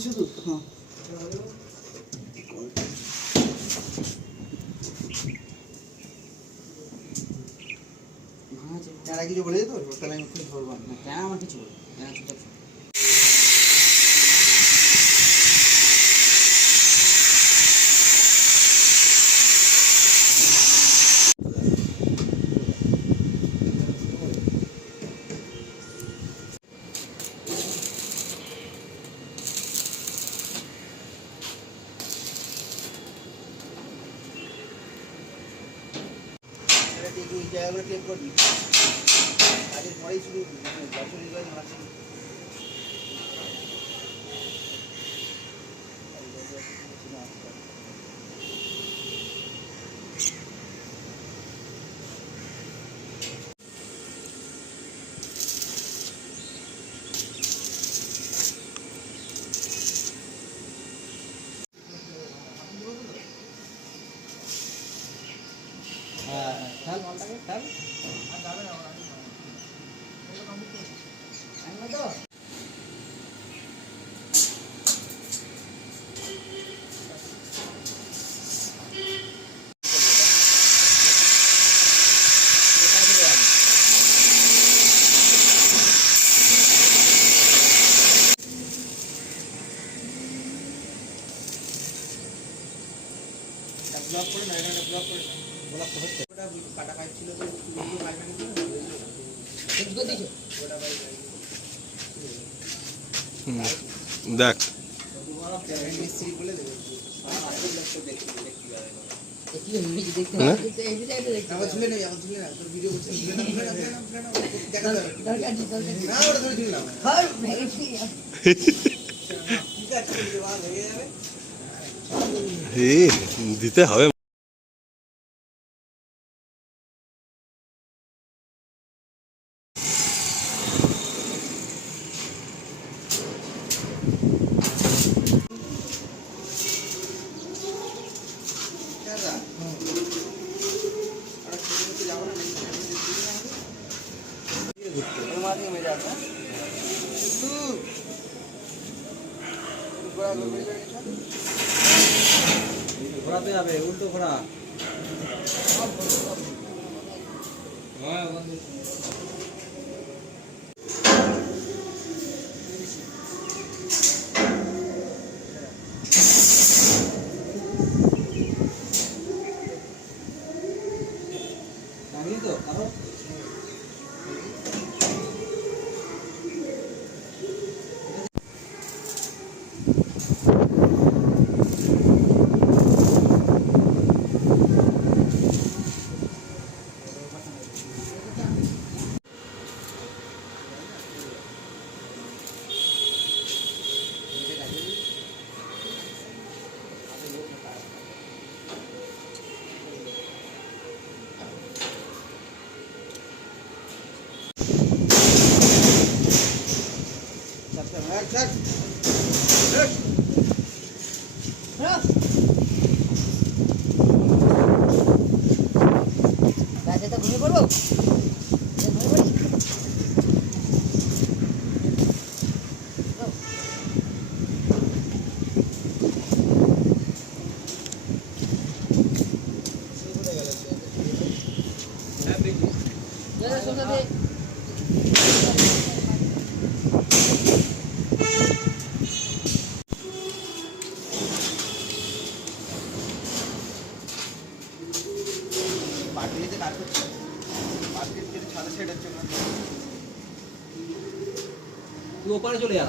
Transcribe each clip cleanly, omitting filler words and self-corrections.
শুধু হ্যাঁ যারা কিছু বলে যেত তাহলে আমি খুব ধরবো না কেন আমার কিছু বলবো জায়গাগুলো ক্লিপ করবি কাজের পরেই শুরু বছরই মাসে খেয়াল মালটাকে খেয়াল আর যাবে না তো ব্লক করে না এটা ব্লক করে না ব্লক হচ্ছে ওটা কাটা কাজ ছিল তো ভিডিও বাইরে নিয়ে চেঞ্জ করে দিছো ওটা বাইরে দেখ মিস্ত্রি বলে দেবে আর আজকে লক্ষ্য দেখতে যাবে কি ভিডিও দেখতে হবে এই ভিডিওটা দেখতে আবার ঝুলে নেই তোর ভিডিও করছিস ঝুলে না দেখা যাবে না ওটা ধরে ঝুলে না হর ভেঙে ঠিক আছে ভিডিও ভালো হয়ে যাবে দিতে হবে ঘোরাতে যাবে উল্টো ঘোরা তো আরো গাছেটা ঘুরে পড়বো বাটিতে কাজ করছে বাটির থেকে ছাদা সেট হচ্ছে না তুই ওপারে চলে যা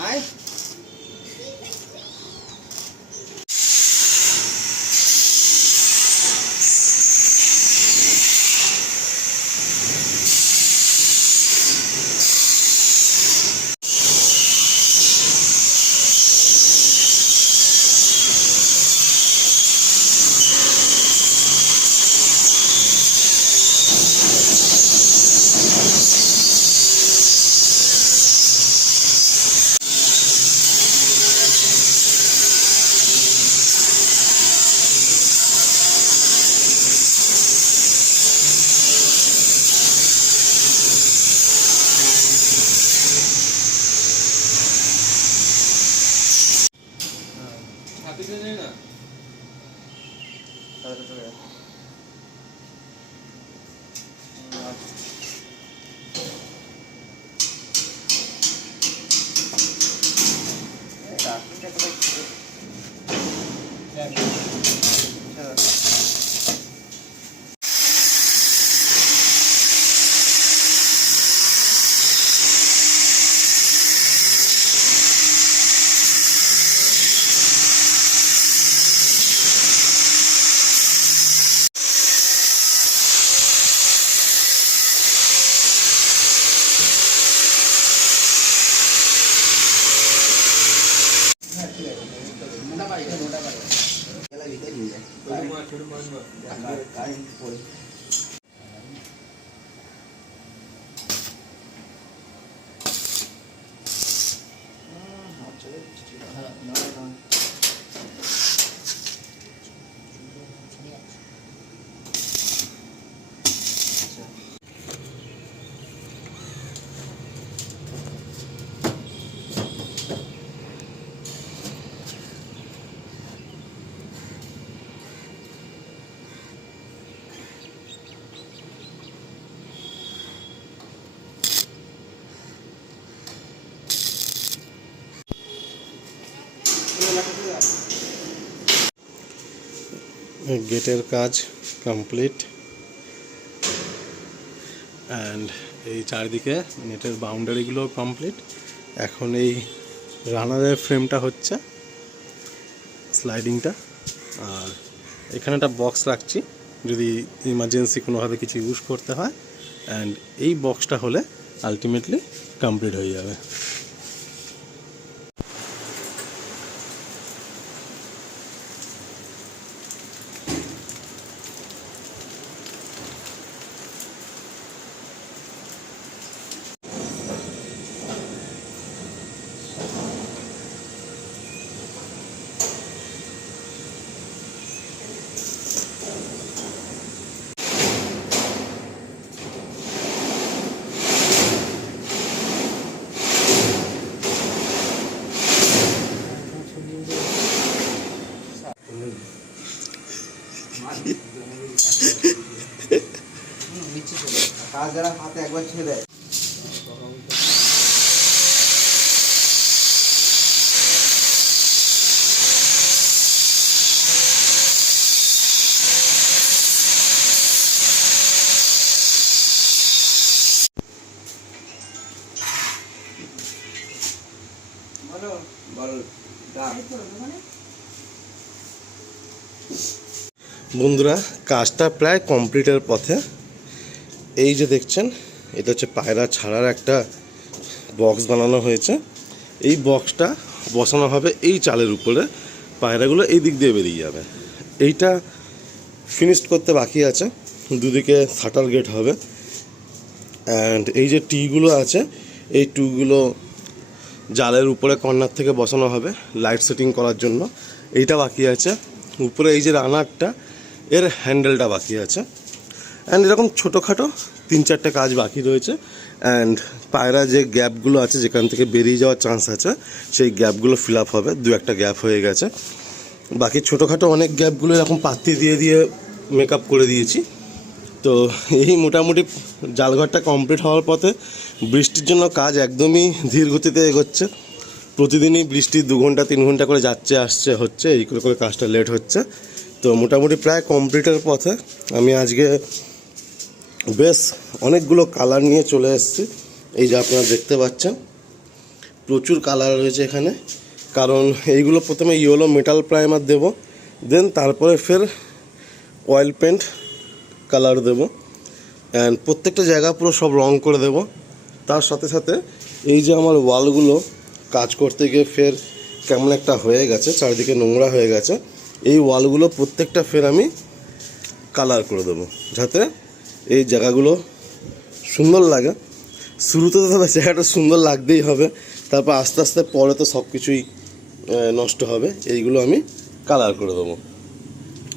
আয় কারেন্ট পড়ে গেটের কাজ কমপ্লিট অ্যান্ড এই চারিদিকে নেটের বাউন্ডারিগুলো কমপ্লিট। এখন এই রানারের ফ্রেমটা হচ্ছে স্লাইডিংটা, আর এখানে একটা বক্স রাখছি যদি ইমার্জেন্সি কোনোভাবে কিছু ইউজ করতে হয়, অ্যান্ড এই বক্সটা হলে আলটিমেটলি কমপ্লিট হয়ে যাবে। কাজ যারা হাতে একবার ছেড়ে দেয় বন্ধুরা, কাজটা প্রায় কমপ্লিটের পথে। এই যে দেখছেন, এটা হচ্ছে পায়রা ছাড়ার একটা বক্স বানানো হয়েছে। এই বক্সটা বসানো হবে এই চালের উপরে, পায়রাগুলো এই দিক দিয়ে বেরিয়ে যাবে। এইটা ফিনিশড করতে বাকি আছে, দুদিকে শাটার গেট হবে। অ্যান্ড এই যে টিগুলো আছে, এই টিগুলো জালের উপরে কর্নার থেকে বসানো হবে লাইট সেটিং করার জন্য। এইটা বাকি আছে। উপরে এই যে রানারটা, এর হ্যান্ডেলটা বাকি আছে। অ্যান্ড এরকম ছোটোখাটো 3-4টে কাজ বাকি রয়েছে। অ্যান্ড পায়রা যে গ্যাপগুলো আছে যেখান থেকে বেরিয়ে যাওয়ার চান্স আছে, সেই গ্যাপগুলো ফিল আপ হবে। 2-1টা গ্যাপ হয়ে গেছে, বাকি ছোটোখাটো অনেক গ্যাপগুলো এরকম পাত্তি দিয়ে দিয়ে মেকআপ করে দিয়েছি। তো এই মোটামুটি জালঘরটা কমপ্লিট হওয়ার পথে। বৃষ্টির জন্য কাজ একদমই ধীর গতিতে এগোচ্ছে। প্রতিদিনই বৃষ্টি 2 ঘন্টা 3 ঘন্টা করে যাচ্ছে আসছে হচ্ছে, এই করে করে কাজটা লেট হচ্ছে। তো মোটামুটি প্রায় কমপ্লিটের পথে। আমি আজকে বেশ অনেকগুলো কালার নিয়ে চলে এসেছি। এই যে আপনারা দেখতে পাচ্ছেন, প্রচুর কালার রয়েছে এখানে। কারণ এইগুলো প্রথমে ইয়েলো মেটাল প্রাইমার দেব, দেন তারপরে ফের অয়েল পেন্ট কালার দেব। অ্যান্ড প্রত্যেকটা জায়গা পুরো সব রং করে দেব। তার সাথে সাথে এই যে আমার ওয়ালগুলো কাজ করতে গিয়ে ফের কেমন একটা হয়ে গেছে, চারিদিকে নোংরা হয়ে গেছে, এই ওয়ালগুলো প্রত্যেকটা ফের আমি কালার করে দেবো, যাতে এই জায়গাগুলো সুন্দর লাগে। শুরুতে তো তবে জায়গাটা সুন্দর লাগতেই হবে, তারপর আস্তে আস্তে পরে তো সব কিছুই নষ্ট হবে। এইগুলো আমি কালার করে দেবো,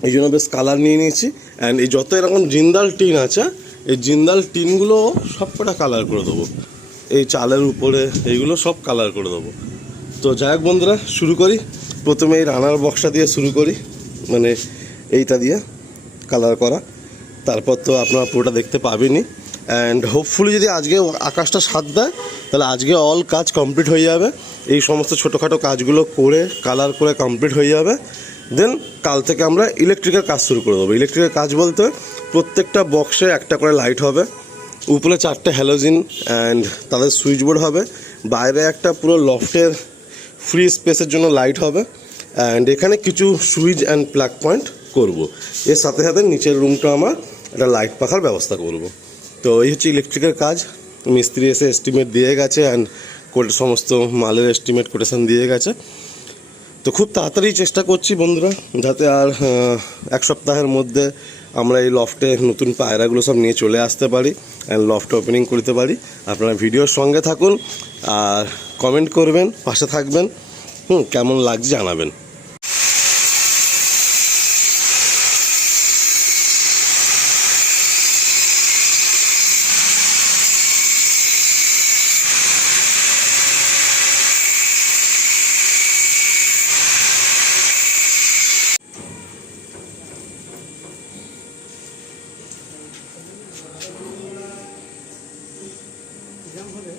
এই জন্য বেশ কালার নিয়ে নিয়েছি। অ্যান্ড এই যত এরকম জিন্দাল টিন আছে, এই জিন্দাল টিনগুলো সব কটা কালার করে দেবো। এই চালের উপরে এইগুলো সব কালার করে দেবো। তো যাই হোক বন্ধুরা, শুরু করি। প্রথমে এই রানার বক্সটা দিয়ে শুরু করি, মানে এইটা দিয়ে কালার করা। তারপর তো আপনারা পুরোটা দেখতে পাবেনই। অ্যান্ড হোপফুলি যদি আজকে আকাশটা সাথ দেয়, তাহলে আজকে অল কাজ কমপ্লিট হয়ে যাবে। এই সমস্ত ছোটোখাটো কাজগুলো করে কালার করে কমপ্লিট হয়ে যাবে। দেন কাল থেকে আমরা ইলেকট্রিকের কাজ শুরু করে দেবো। ইলেকট্রিকের কাজ বলতে প্রত্যেকটা বক্সে একটা করে লাইট হবে, উপরে 4টে হ্যালোজিন অ্যান্ড তাদের সুইচ বোর্ড হবে, বাইরে একটা পুরো লফটের ফ্রি স্পেসের জন্য লাইট হবে। অ্যান্ড এখানে কিছু সুইচ অ্যান্ড প্লাগ পয়েন্ট করব। এর সাথে সাথে নিচের রুমটা আমার একটা লাইট পাখার ব্যবস্থা করব। তো এই হচ্ছে ইলেকট্রিকের কাজ। মিস্ত্রি এসে এস্টিমেট দিয়ে গেছে, অ্যান্ড সমস্ত মালের এস্টিমেট কোটেশন দিয়ে গেছে। তো খুব তাড়াতাড়ি চেষ্টা করছি বন্ধুরা, যাতে আর 1 সপ্তাহের মধ্যে আমরা এই লফটে নতুন পায়রাগুলো সব নিয়ে চলে আসতে পারি অ্যান্ড লফটে ওপেনিং করতে পারি। আপনারা ভিডিওর সঙ্গে থাকুন আর কমেন্ট করবেন, পাশে থাকবেন, কেমন লাগছে জানাবেন। এরকম হলে